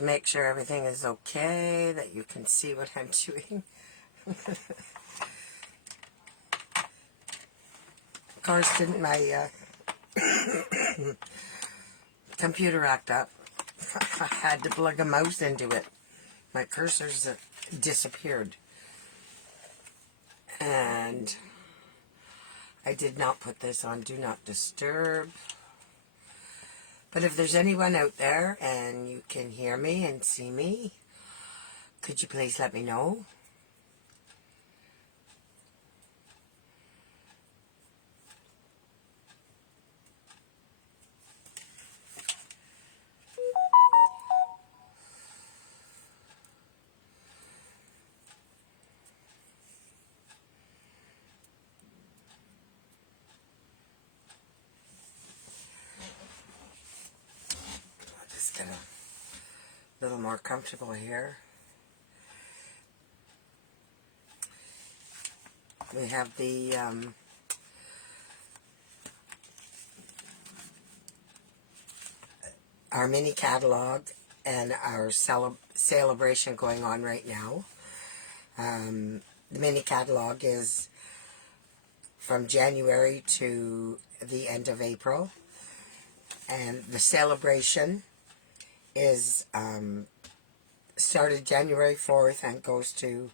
to make sure everything is okay, that you can see what I'm doing. Of course, didn't my computer act up? I had to plug a mouse into it. My cursor's disappeared. And I did not put this on Do Not Disturb. But if there's anyone out there and you can hear me and see me, could you please let me know? I'll just get a little more comfortable here. We have the our mini catalog and our celebration going on right now. The mini catalog is from January to the end of April, and the celebration is started January 4th and goes to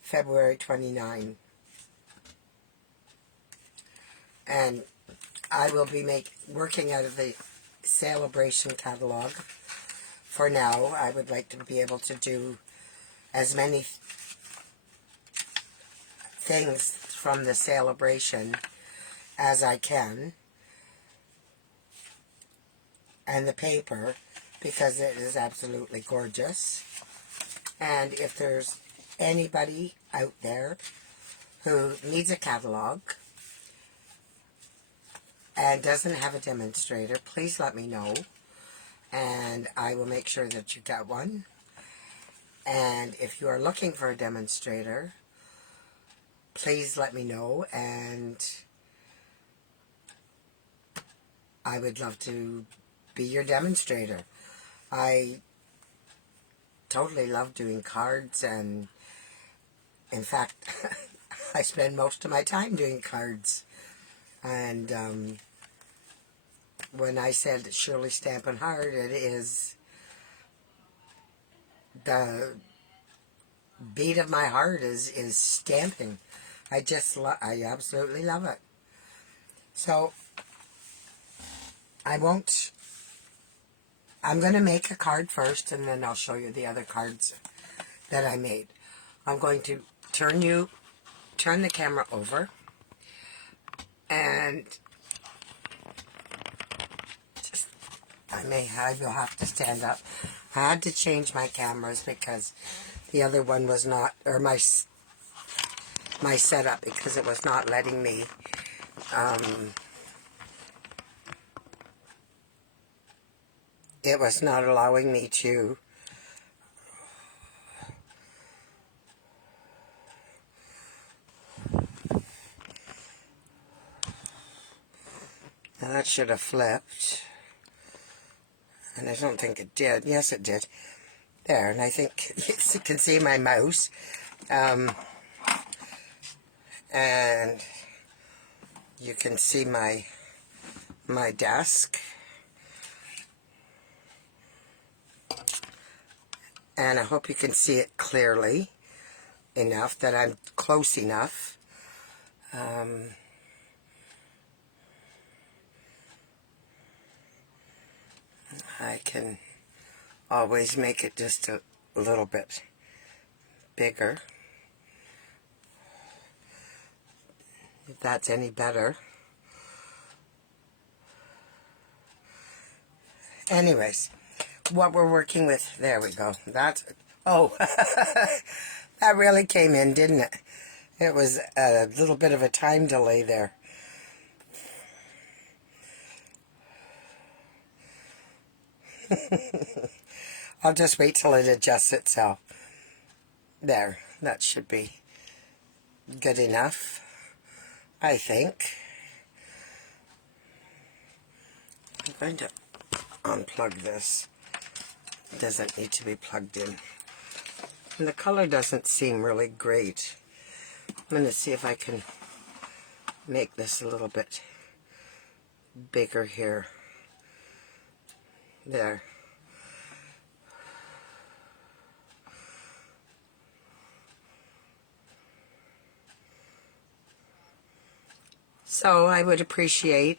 February 29. And I will be working out of the celebration catalog. For now, I would like to be able to do as many things from the celebration as I can, and the paper, because it is absolutely gorgeous. And if there's anybody out there who needs a catalog and doesn't have a demonstrator, please let me know, and I will make sure that you get one. And if you are looking for a demonstrator, please let me know, and I would love to be your demonstrator. I totally love doing cards, and in fact, I spend most of my time doing cards. And when I said Shirley Stampin' Hard, it is the beat of my heart is stamping. I absolutely love it. So I'm going to make a card first, and then I'll show you the other cards that I made. I'm going to turn the camera over, and I will have to stand up. I had to change my cameras because the other one was not, or my setup, because it was not letting me it was not allowing me to now that should have flipped, and I don't think it did. Yes, it did. There, and I think you can see my mouse, and you can see my desk, and I hope you can see it clearly enough, that I'm close enough. I can always make it just a little bit bigger, if that's any better. Anyways, what we're working with, there we go. That's, oh, that really came in, didn't it? It was a little bit of a time delay there. I'll just wait till it adjusts itself. There, that should be good enough, I think. I'm going to unplug this doesn't need to be plugged in. And the color doesn't seem really great. I'm going to see if I can make this a little bit bigger here. There. So I would appreciate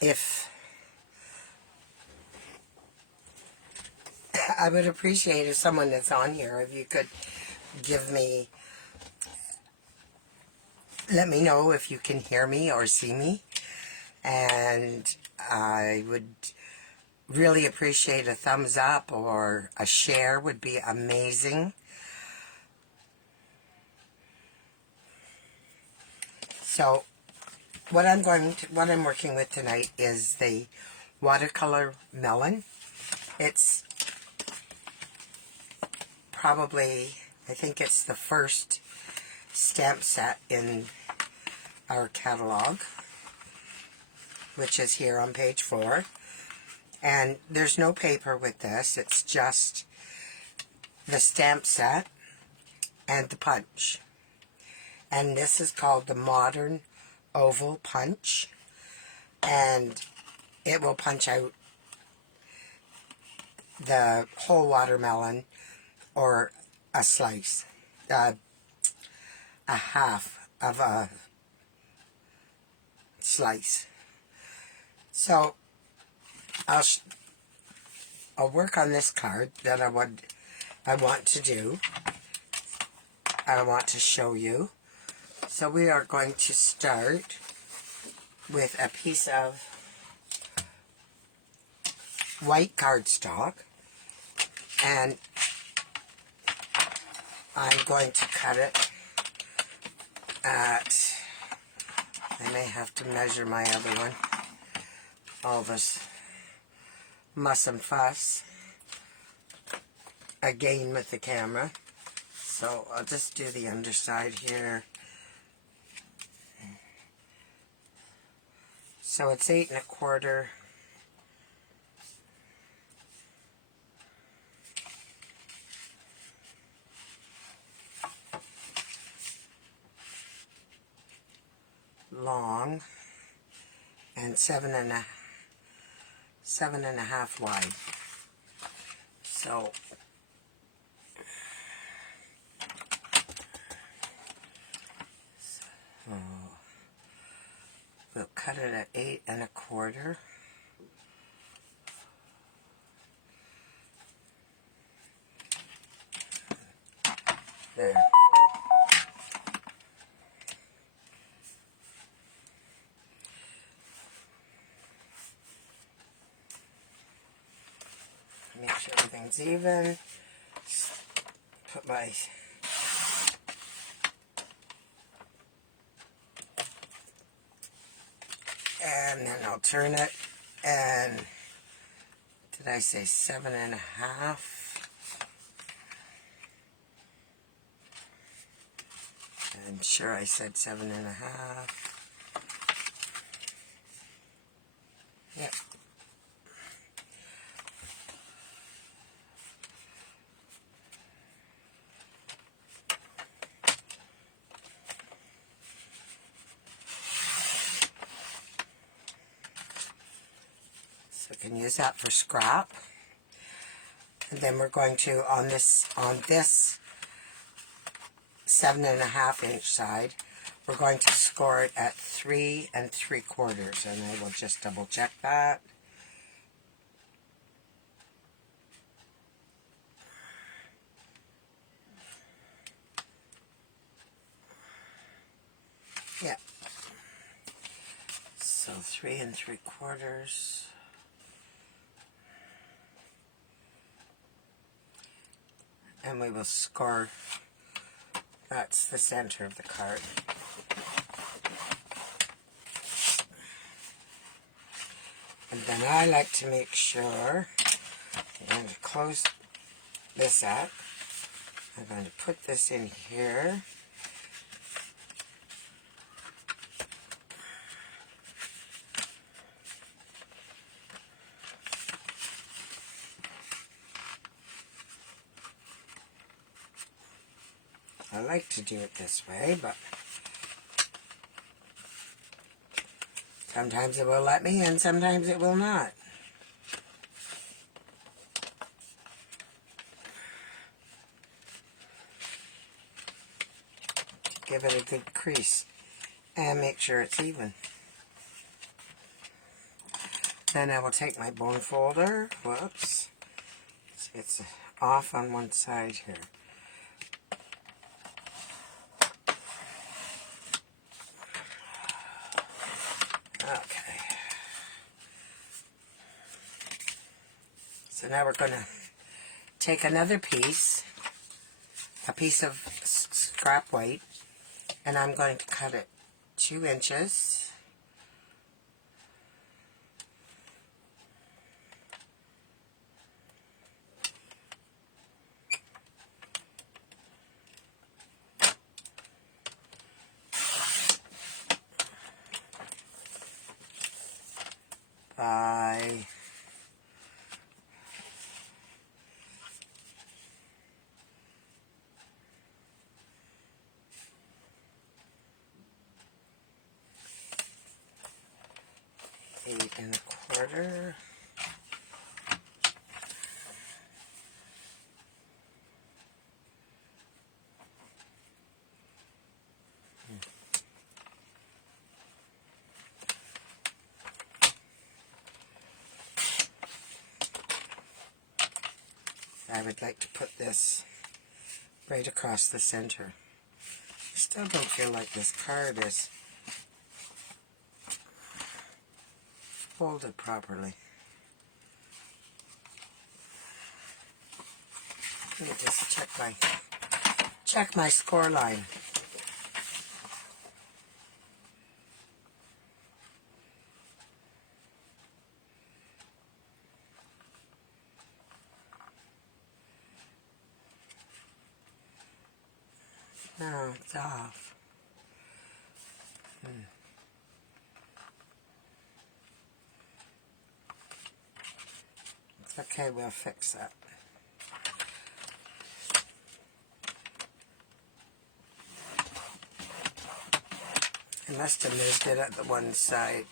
if someone that's on here, if you could let me know if you can hear me or see me, and I would really appreciate a thumbs up or a share would be amazing. So what I'm working with tonight is the Watercolor Melon. It's probably, I think it's the first stamp set in our catalog, which is here on page 4. And there's no paper with this, it's just the stamp set and the punch. And this is called the Modern Oval Punch, and it will punch out the whole watermelon or a slice, a half of a slice. So I'll work on this card that I want to do. I want to show you. So we are going to start with a piece of white cardstock, and I'm going to cut it at, I may have to measure my other one, all this muss and fuss again with the camera. So I'll just do the underside here. So it's 8 1/4. Long and 7 1/2 wide. So we'll cut it at 8 1/4. There. Make sure everything's even. Put my and then I'll turn it, and did I say 7 1/2? I'm sure I said 7 1/2. Yep. So I can use that for scrap. And then we're going to, on this 7 1/2 inch side, we're going to score it at 3 3/4, and I will just double check that. Yeah. So 3 3/4. And we will score, that's the center of the card. And then I like to make sure, I'm going to close this up. I'm going to put this in here. I like to do it this way, but sometimes it will let me and sometimes it will not. Give it a good crease and make sure it's even. Then I will take my bone folder. Whoops. It's off on one side here. Okay. So now we're going to take another piece, a piece of scrap white, and I'm going to cut it 2 inches. By 8 1/4. I would like to put this right across the center. I still don't feel like this card is folded properly. Let me just check my score line. No, it's off. It's okay, we'll fix that. I must have moved it at the one side.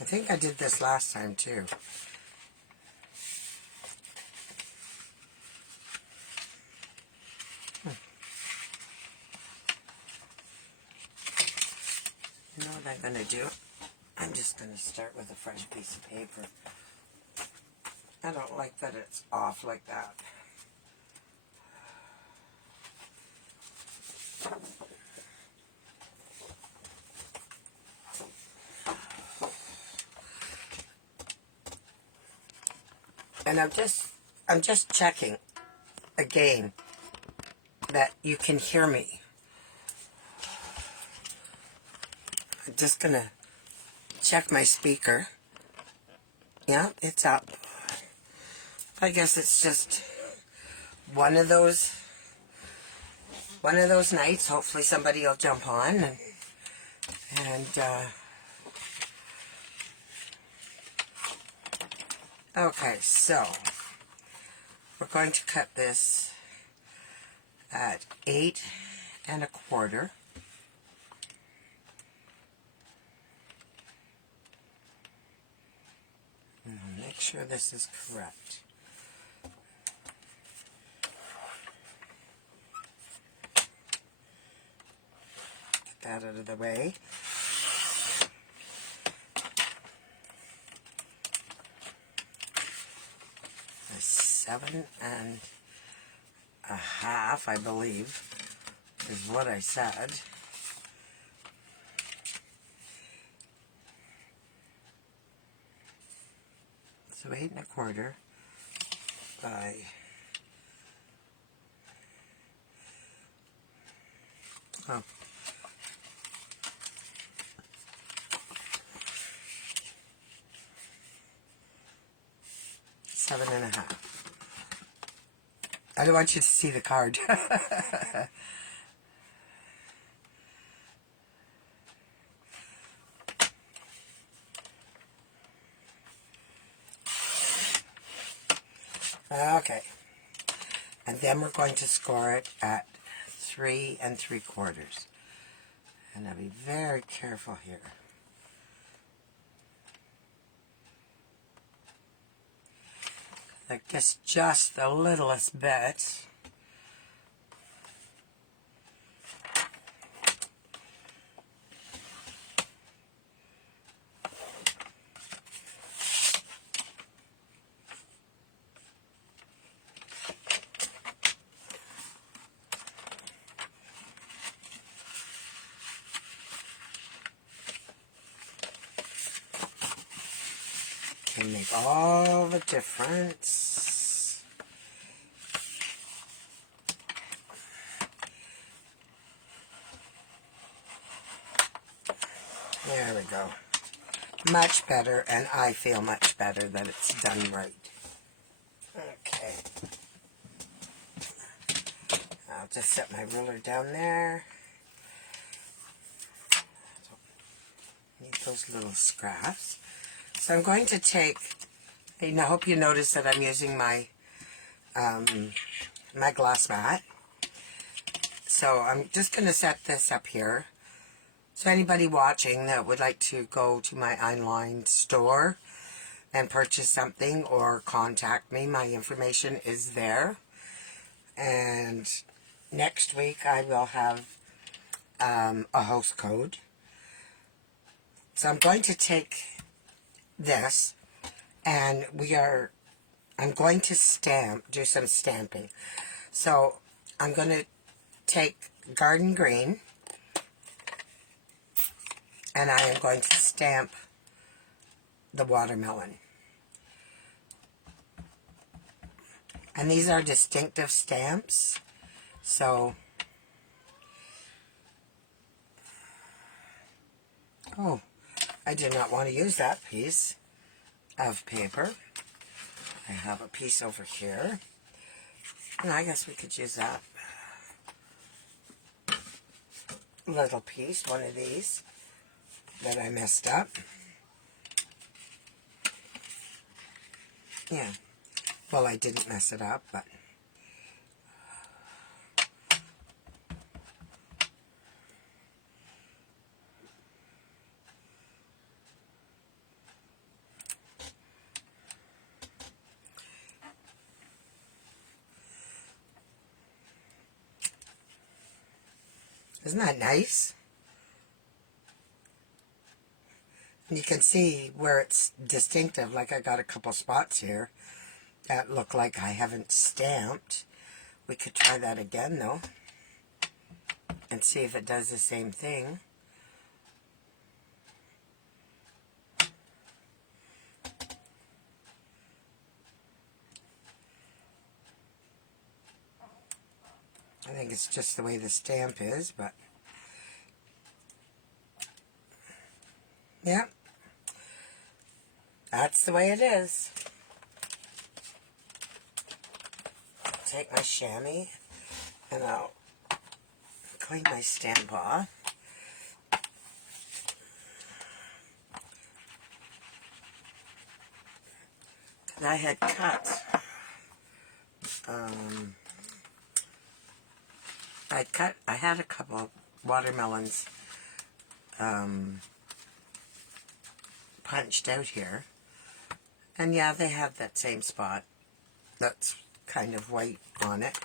I think I did this last time too. You know what I'm going to do? I'm just going to start with a fresh piece of paper. I don't like that it's off like that. And I'm just checking again that you can hear me. I'm just gonna check my speaker. Yeah, it's up. I guess it's just one of those nights. Hopefully somebody will jump on and okay, so we're going to cut this at 8 1/4. Make sure this is correct. Get that out of the way. A 7 1/2, I believe, is what I said. So 8 1/4 by 7 1/2. I don't want you to see the card. Okay. And then we're going to score it at 3 3/4. And I'll be very careful here. Like this, just the littlest bit. Can make all the difference. There we go. Much better, and I feel much better that it's done right. Okay. I'll just set my ruler down there. Need those little scraps. So I'm going to take, and I hope you notice that I'm using my my glass mat. So I'm just going to set this up here. So anybody watching that would like to go to my online store and purchase something or contact me, my information is there. And next week I will have a host code. So I'm going to take this, and I'm going to do some stamping. So I'm going to take garden green, and I am going to stamp the watermelon. And these are distinctive stamps, so oh, I did not want to use that piece of paper. I have a piece over here, and I guess we could use that little piece, one of these that I messed up. Yeah, well, I didn't mess it up, but isn't that nice? And you can see where it's distinctive, like I got a couple spots here that look like I haven't stamped. We could try that again though and see if it does the same thing. I think it's just the way the stamp is, but yeah, that's the way it is. Take my chamois and I'll clean my stamp off. And I had cut I had a couple watermelons punched out here, and yeah, they have that same spot that's kind of white on it.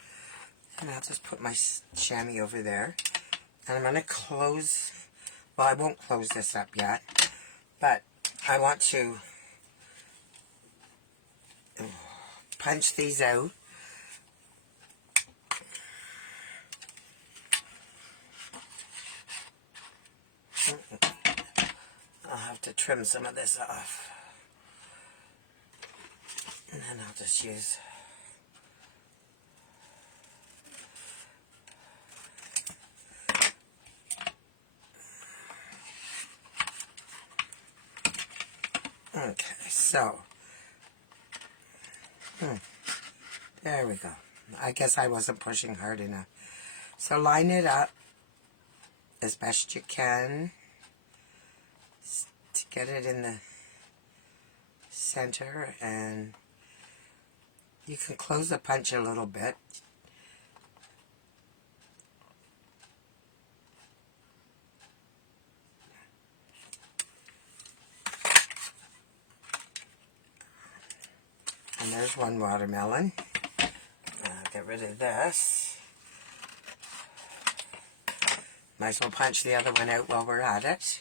And I'll just put my chamois over there, and I'm going to close, well, I won't close this up yet, but I want to punch these out. I'll have to trim some of this off, and then I'll just use okay, so there we go. I guess I wasn't pushing hard enough. So line it up as best you can to get it in the center, and You can close the punch a little bit. And there's one watermelon. Get rid of this. Might as well punch the other one out while we're at it.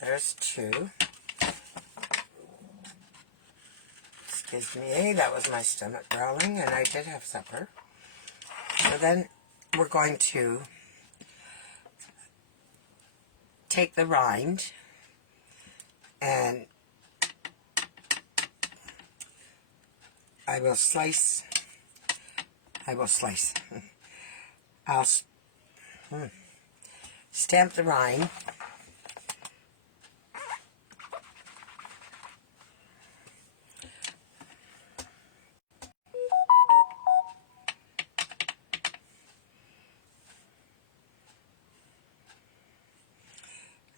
There's two. Excuse me, that was my stomach growling, and I did have supper. So then we're going to take the rind and I will slice. I'll stamp the rind.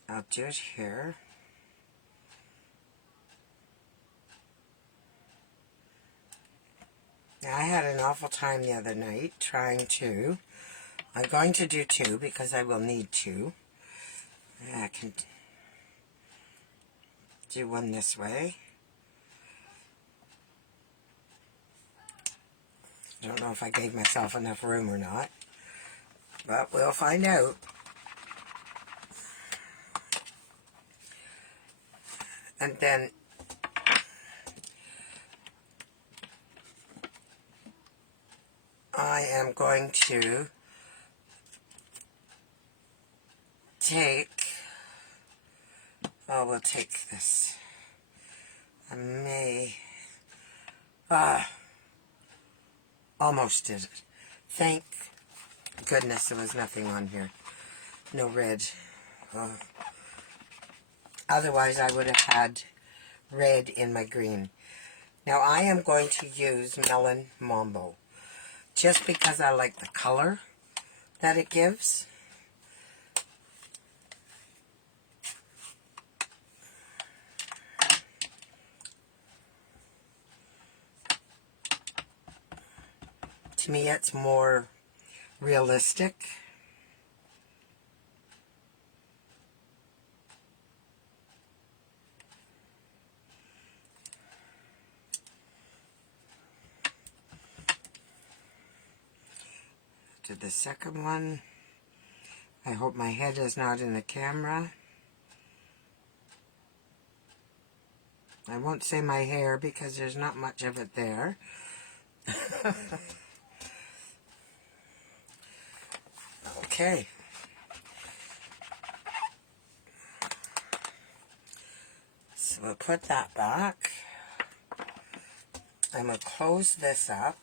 I'll do it here. Now, I had an awful time the other night trying to. I'm going to do two because I will need two. I can do one this way. I don't know if I gave myself enough room or not, but we'll find out. And then I am going to take, we'll take this. I may, almost did it. Thank goodness there was nothing on here. No red. Otherwise I would have had red in my green. Now I am going to use Melon Mambo, just because I like the color that it gives. To me it's more realistic. To the second one. I hope my head is not in the camera. I won't say my hair because there's not much of it there. Okay. So we'll put that back. I'm going to close this up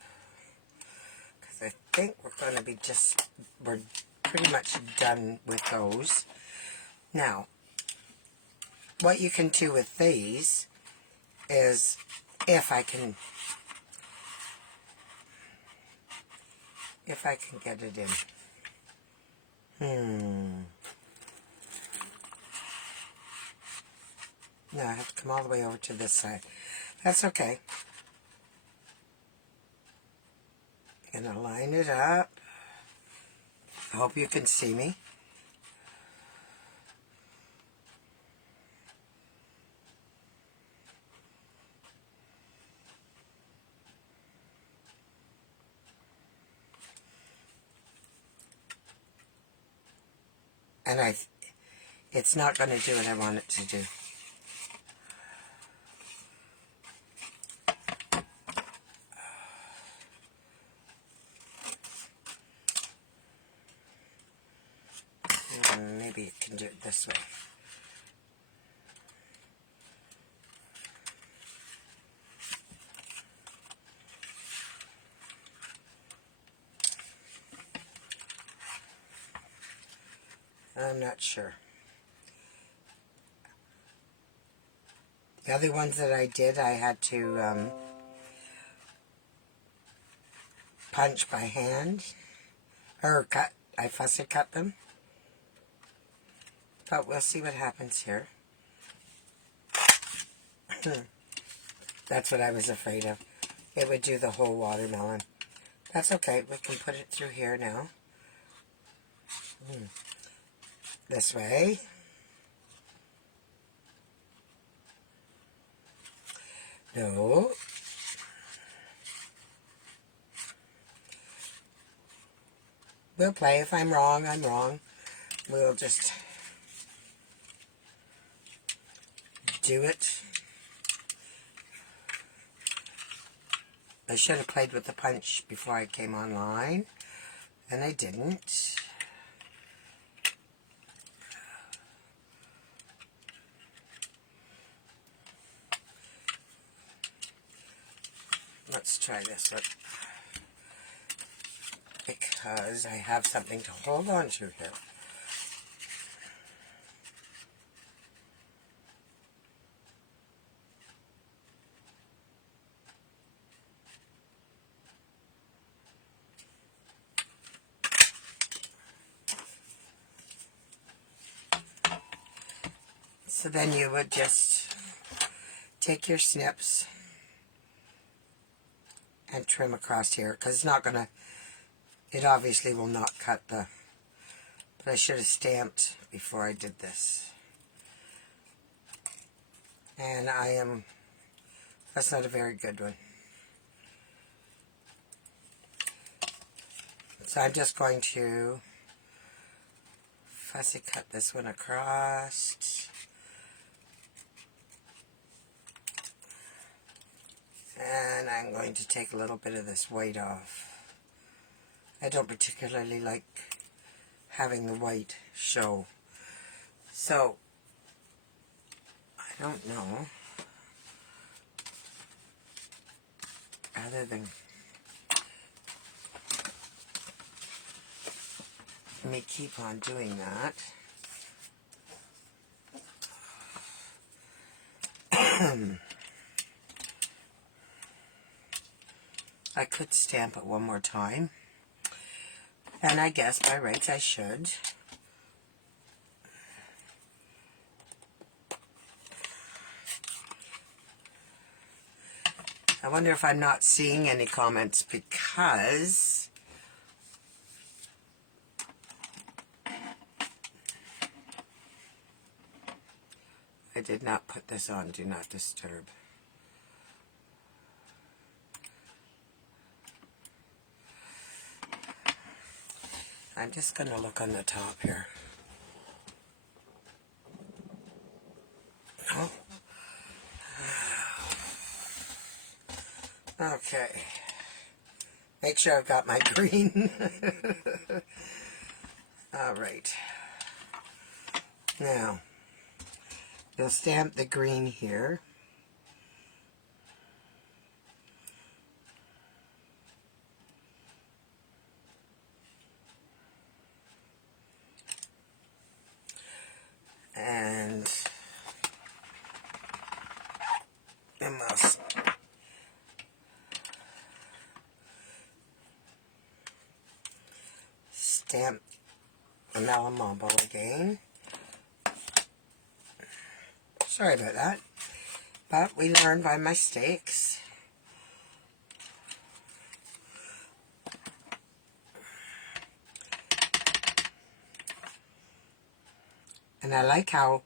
because I think we're going to be we're pretty much done with those. Now, what you can do with these is, if I can get it in. No, I have to come all the way over to this side. That's okay. Gonna line it up. I hope you can see me. And it's not going to do what I want it to do. Maybe it can do it this way. I'm not sure. The other ones that I did, I had to punch by hand, or cut. I fussy cut them. But we'll see what happens here. That's what I was afraid of. It would do the whole watermelon. That's okay. We can put it through here now. This way. No. We'll play. If I'm wrong, I'm wrong. We'll just do it. I should have played with the punch before I came online, and I didn't. Let's try this one, because I have something to hold on to here. So then you would just take your snips and trim across here, because it's not going to, it obviously will not cut the, but I should have stamped before I did this. And that's not a very good one. So I'm just going to fussy cut this one across. And I'm going to take a little bit of this white off. I don't particularly like having the white show. So, I don't know. Other than me keep on doing that. I could stamp it one more time, and I guess by rights I should. I wonder if I'm not seeing any comments because I did not put this on Do Not Disturb. I'm just going to look on the top here. Oh. Okay. Make sure I've got my green. Alright. Now, you'll stamp the green here. And we'll stamp the melon marble again. Sorry about that, but we learn by mistakes. And I like how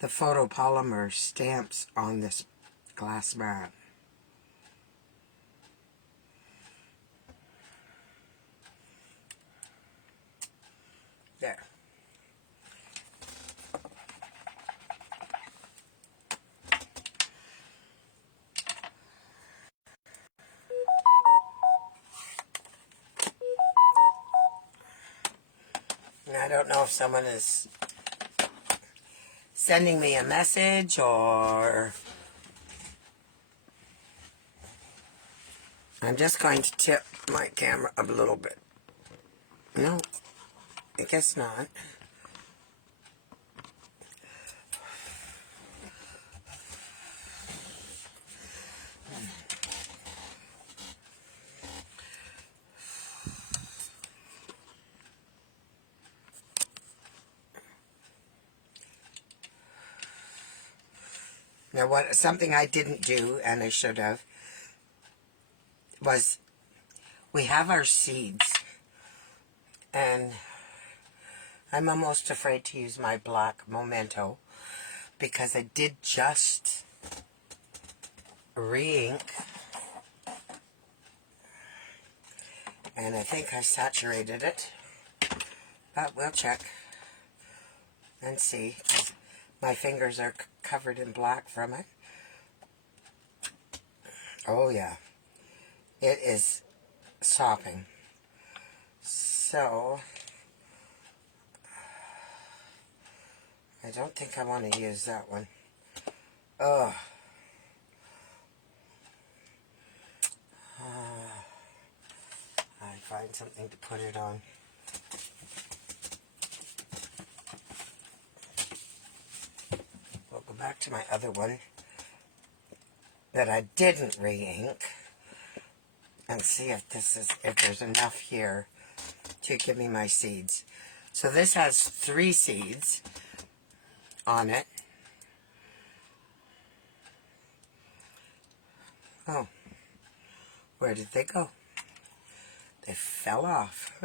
the photopolymer stamps on this glass mat. There. And I don't know if someone is sending me a message or I'm just going to tip my camera up a little bit. No, I guess not. Now, something I didn't do, and I should have, was we have our seeds, and I'm almost afraid to use my black Memento because I did just re-ink, and I think I saturated it, but we'll check and see. My fingers are covered in black from it. Oh yeah, it is sopping. So I don't think I want to use that one. Ugh. I find something to put it on. We'll go back to my other one that I didn't re-ink and see if there's enough here to give me my seeds. So this has 3 seeds on it. Oh, where did they go? They fell off.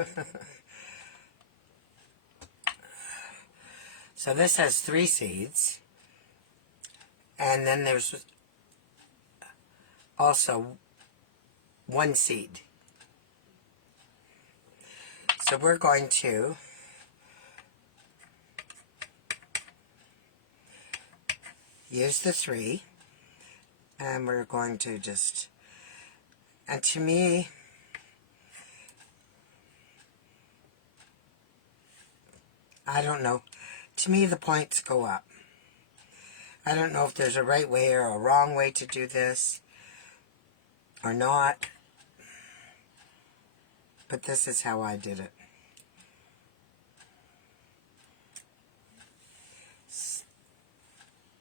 So this has 3 seeds, and then there's also 1 seed. So we're going to use the 3, and we're going to just, and to me, I don't know, to me the points go up. I don't know if there's a right way or a wrong way to do this or not, but this is how I did it.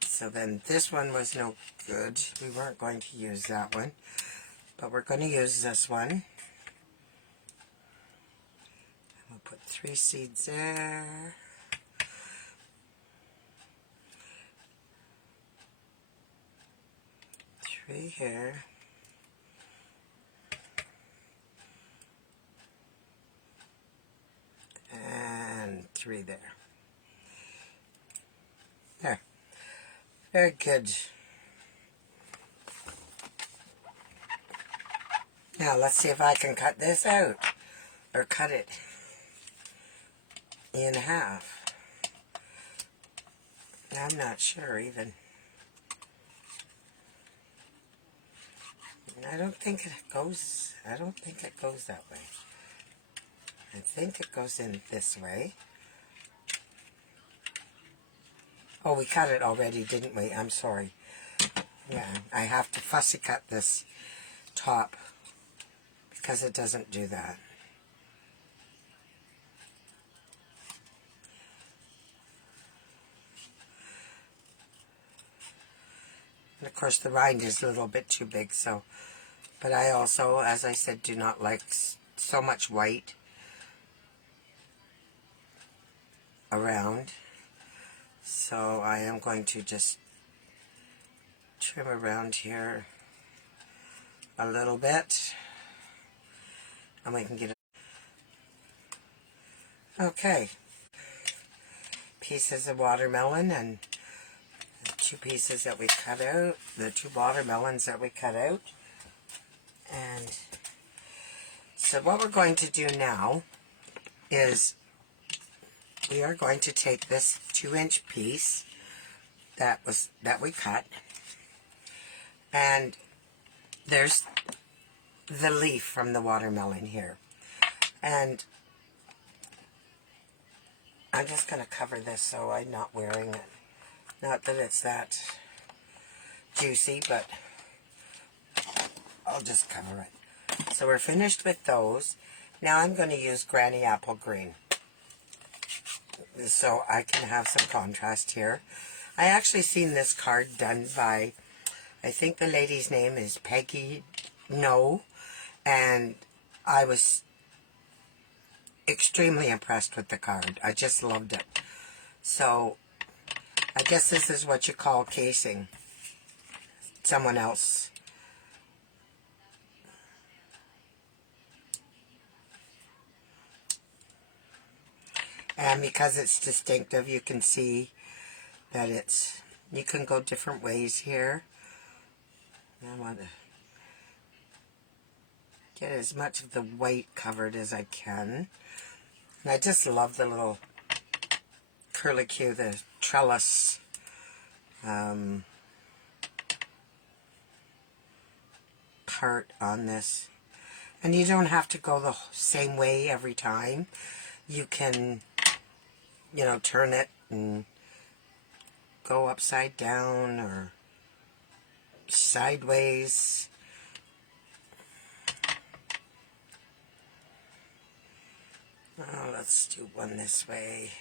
So then this one was no good. We weren't going to use that one, but we're going to use this one. We'll put 3 seeds there. 3 here. And 3 there. There. Very good. Now let's see if I can cut this out, or cut it in half. I'm not sure even. I don't think it goes that way. I think it goes in this way. Oh, we cut it already, didn't we? I'm sorry. Yeah, I have to fussy cut this top because it doesn't do that. And of course the rind is a little bit too big, so, but I also, as I said, do not like so much white around. So I am going to just trim around here a little bit, and we can get it. Okay, pieces of watermelon, and the 2 pieces that we cut out, the 2 watermelons that we cut out. And so what we're going to do now is we are going to take this 2-inch piece that we cut, and there's the leaf from the watermelon here, and I'm just going to cover this so I'm not wearing it. Not that it's that juicy, but I'll just cover it. So we're finished with those. Now I'm going to use Granny Apple Green, so I can have some contrast here. I actually seen this card done by, I think the lady's name is Peggy No, and I was extremely impressed with the card. I just loved it. So I guess this is what you call casing. someone else. And because it's distinctive, you can see that you can go different ways here. I want to get as much of the white covered as I can. And I just love the little curlicue, the trellis part on this. And you don't have to go the same way every time. You can, turn it and go upside down or sideways. Oh, let's do one this way.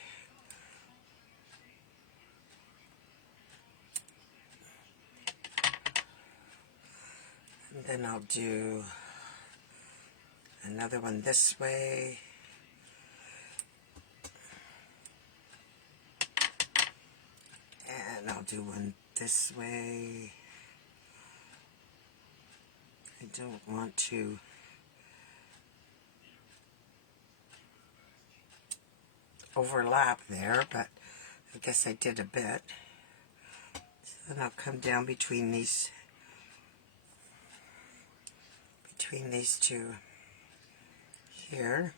And then I'll do another one this way. And I'll do one this way. I don't want to overlap there, but I guess I did a bit. So then I'll come down between these two here.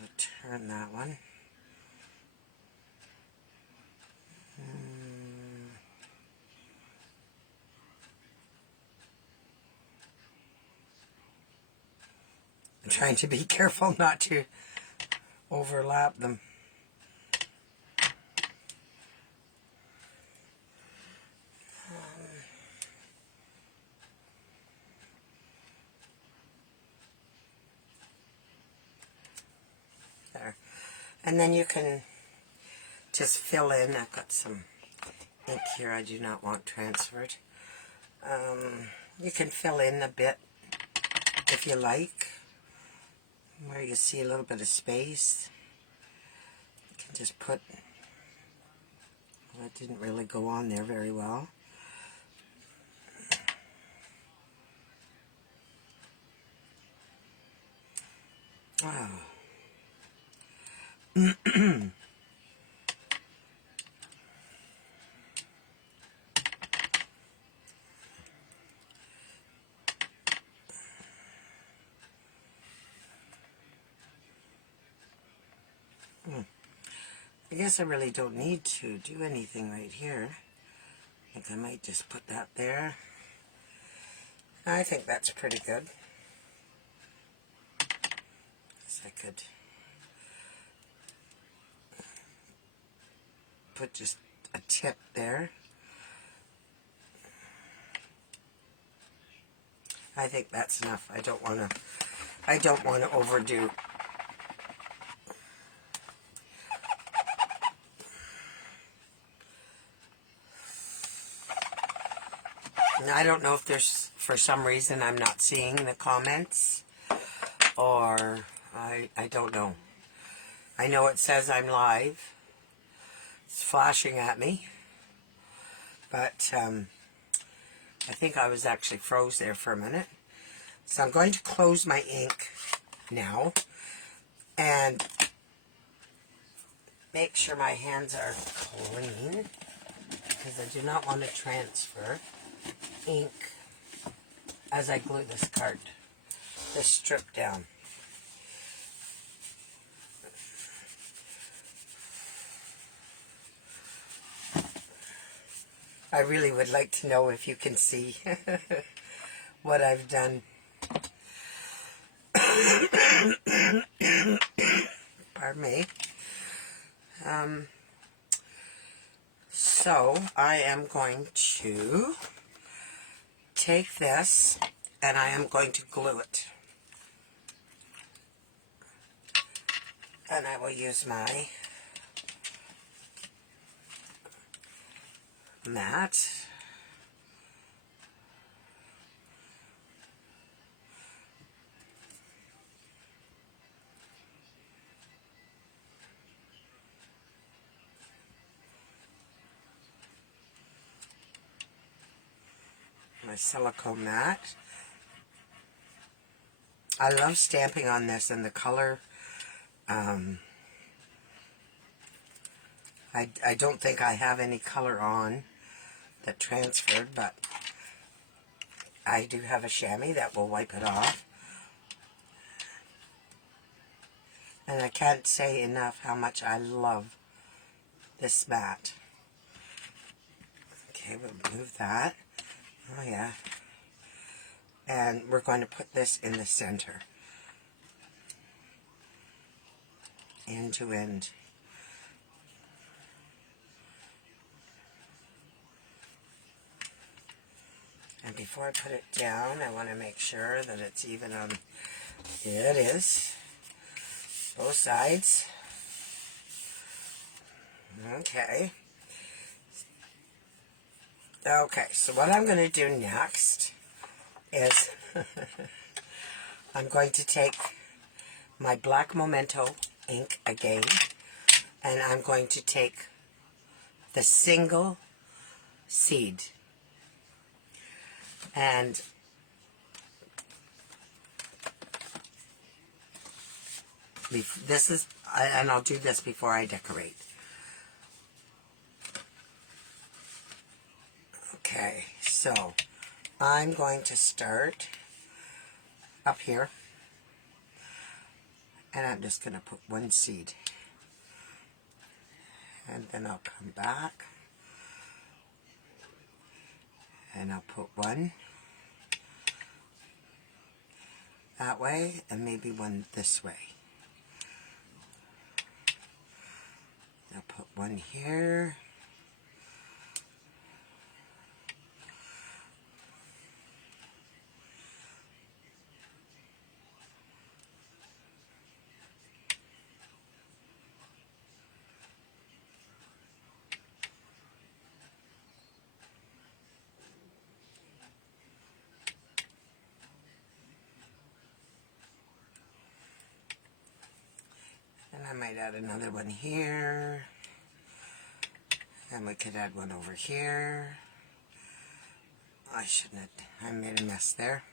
I'll turn that one. I'm trying to be careful not to overlap them. There. And then you can just fill in. I've got some ink here I do not want transferred. You can fill in a bit if you like, where you see a little bit of space. You can just put, well, it didn't really go on there very well. Wow. I guess I really don't need to do anything right here. I think I might just put that there. I think that's pretty good. Guess I could put just a tip there. I think that's enough. I don't want to overdo. I don't know if there's, for some reason, I'm not seeing the comments, or I don't know. I know it says I'm live. It's flashing at me, but I think I was actually froze there for a minute. So I'm going to close my ink now and make sure my hands are clean, because I do not want to transfer ink as I glue this strip down. I really would like to know if you can see what I've done. Pardon me. So I am going to take this and I am going to glue it. And I will use my mat. my silicone mat. I love stamping on this, and the color, I don't think I have any color on that transferred, but I do have a chamois that will wipe it off. And I can't say enough how much I love this mat. Okay, we'll move that. Oh yeah. And we're going to put this in the center. End to end. And before I put it down, I want to make sure that it's even on. Yeah, it is. Both sides. Okay. Okay, so what I'm going to do next is I'm going to take my black Memento ink again, and I'm going to take the single seed, and this is, and I'll do this before I decorate. Okay, so I'm going to start up here, and I'm just going to put one seed, and then I'll come back, and I'll put one that way, and maybe one this way. I'll put one here. And I might add another one here. And we could add one over here. I shouldn't have, I made a mess there.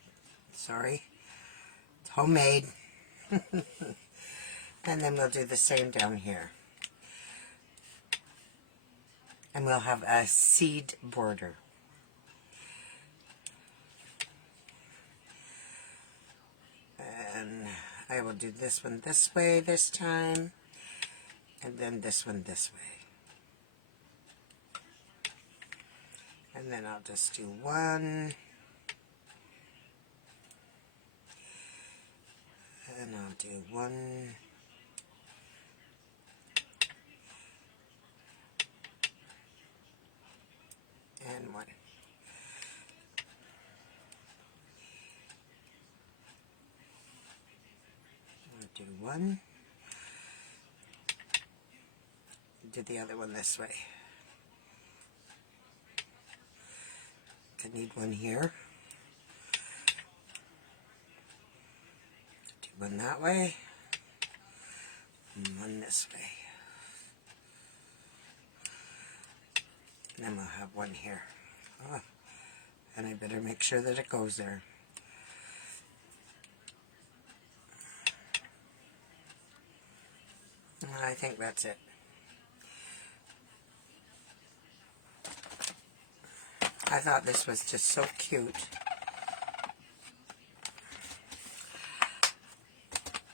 Sorry. It's homemade. And then we'll do the same down here. And we'll have a seed border. And I will do this one this way this time, and then this one this way. And then I'll just do one, and I'll do one, and one. I'll do one, do the other one this way. I need one here. Do one that way, and one this way. And then we'll have one here. Oh, and I better make sure that it goes there. I think that's it. I thought this was just so cute.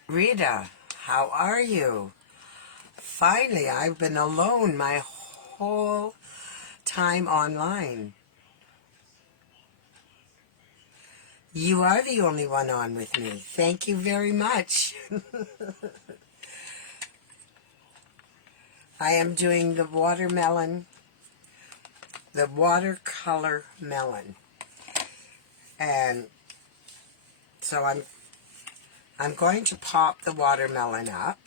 Rita, how are you? Finally, I've been alone my whole time online. You are the only one on with me. Thank you very much. I am doing the watercolor melon. And so I'm going to pop the watermelon up.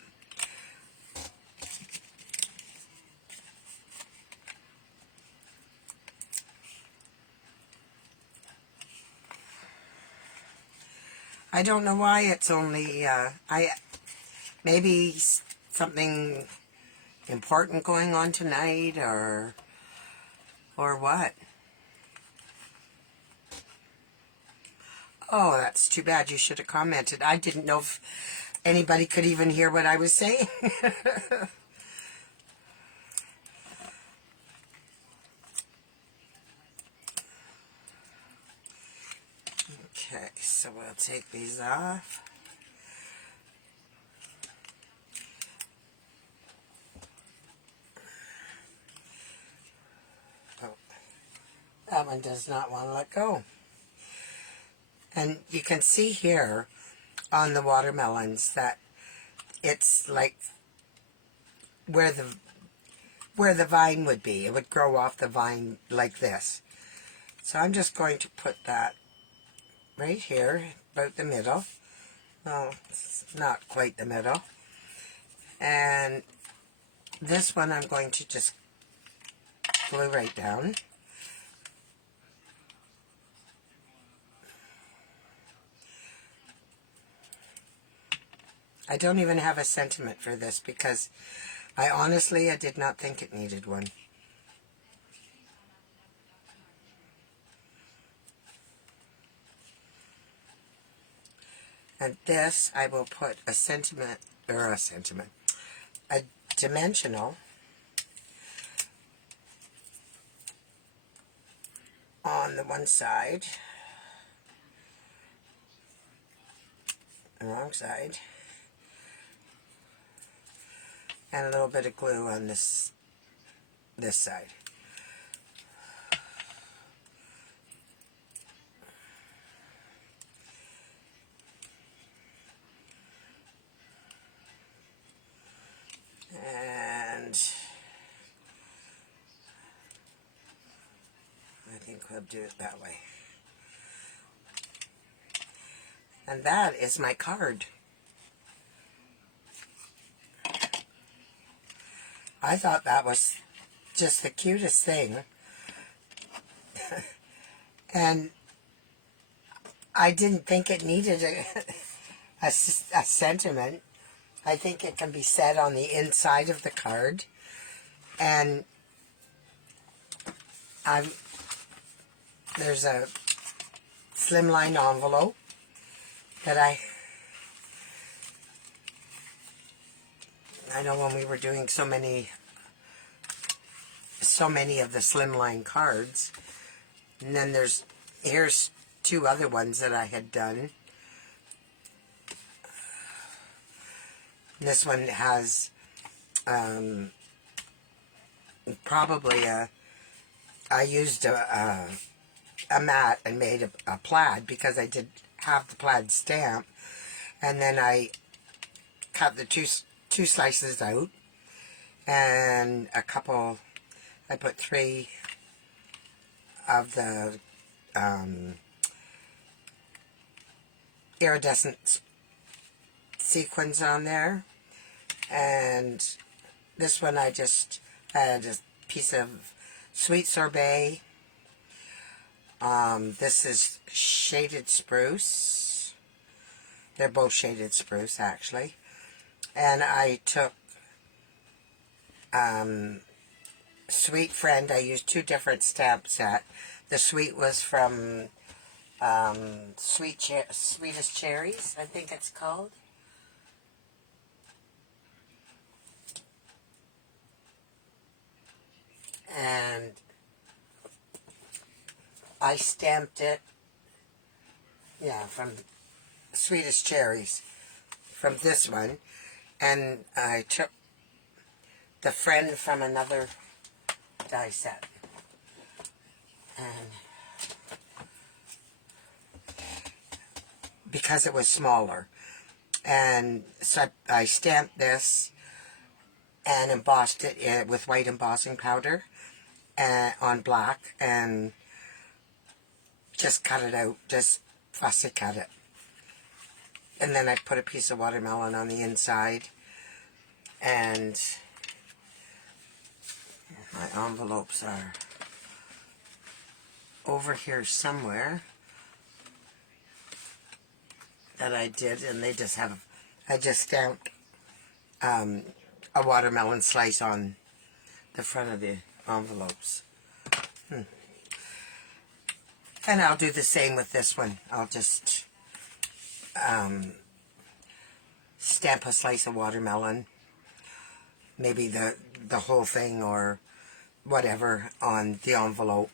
I don't know why it's only maybe something important going on tonight, or what. Oh, that's too bad. You should have commented. I didn't know if anybody could even hear what I was saying. Okay, so we'll take these off. Oh, that one does not want to let go. And you can see here on the watermelons that it's like where the vine would be. It would grow off the vine like this. So I'm just going to put that right here, about the middle. Well, it's not quite the middle. And this one I'm going to just glue right down. I don't even have a sentiment for this because I did not think it needed one. And this, I will put a dimensional on the one side, the wrong side, and a little bit of glue on this side. And I think we'll do it that way. And that is my card. I thought that was just the cutest thing. And I didn't think it needed a sentiment. I think it can be said on the inside of the card. And there's a slimline envelope that I know when we were doing so many of the slimline cards. And then here's two other ones that I had done. This one has probably I used a mat and made a plaid because I did have the plaid stamp, and then I cut the two slices out, and I put 3 of the iridescent sequins on there. And this one I just had a piece of sweet sorbet. This is shaded spruce. They're both shaded spruce, actually. And I took Sweet Friend. I used 2 different stamp set. The sweet was from Sweetest Cherries, I think it's called. And I stamped it, from Sweetest Cherries, from this one. And I took the Friend from another die set. And because it was smaller. And so I stamped this and embossed it with white embossing powder on black, and just cut it out, just fussy cut it. And then I put a piece of watermelon on the inside, and my envelopes are over here somewhere that I did, and they just have, I just stamped a watermelon slice on the front of the envelopes. And I'll do the same with this one. I'll just stamp a slice of watermelon, maybe the whole thing or whatever on the envelope,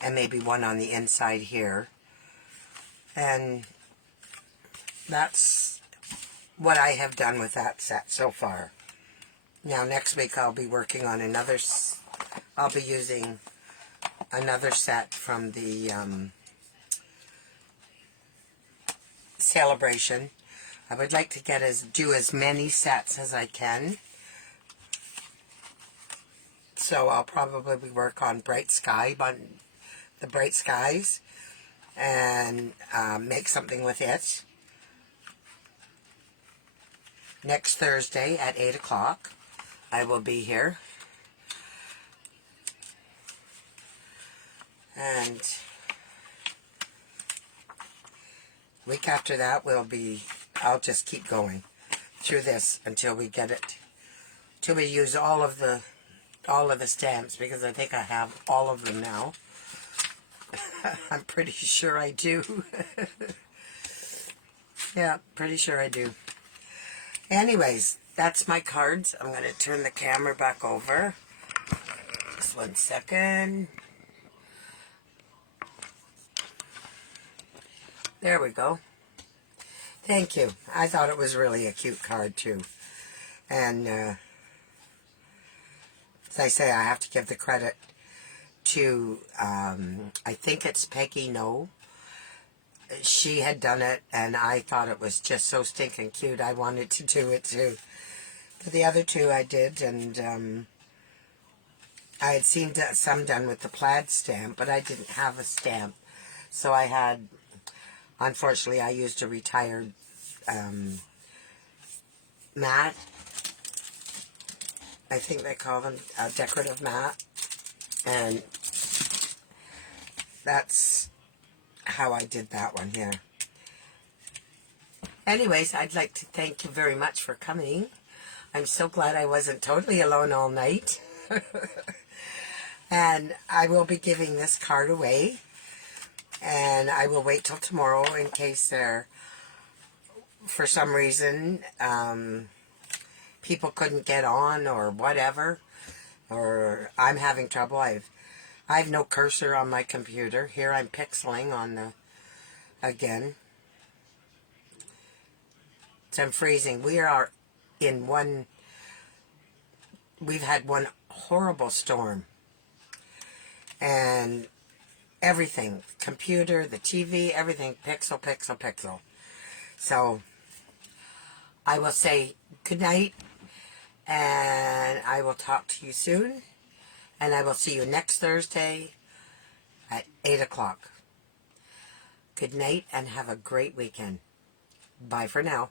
and maybe one on the inside here. And that's what I have done with that set so far. Now next week I'll be working on another, I'll be using another set from the celebration. I would like to do as many sets as I can. So I'll probably work on the bright skies, and make something with it. Next Thursday at 8 o'clock, I will be here. And week after that I'll just keep going through this until we get it, till we use all of the stamps, because I think I have all of them now. I'm pretty sure I do. Yeah, pretty sure I do. Anyways, that's my cards. I'm going to turn the camera back over. Just 1 second. There we go. Thank you. I thought it was really a cute card too. And as I say, I have to give the credit to, I think it's Peggy No. She had done it, and I thought it was just so stinking cute. I wanted to do it too. For the other two I did, and I had seen some done with the plaid stamp, but I didn't have a stamp. So I had, unfortunately, I used a retired mat. I think they call them a decorative mat. And that's how I did that one here. Anyways, I'd like to thank you very much for coming. I'm so glad I wasn't totally alone all night. And I will be giving this card away. And I will wait till tomorrow in case for some reason, people couldn't get on or whatever. Or I'm having trouble. I have no cursor on my computer. Here I'm pixeling on again. So I'm freezing. We've had one horrible storm. And everything, computer, the TV, everything, pixel, pixel, pixel. So I will say good night, and I will talk to you soon. And I will see you next Thursday at 8 o'clock. Good night and have a great weekend. Bye for now.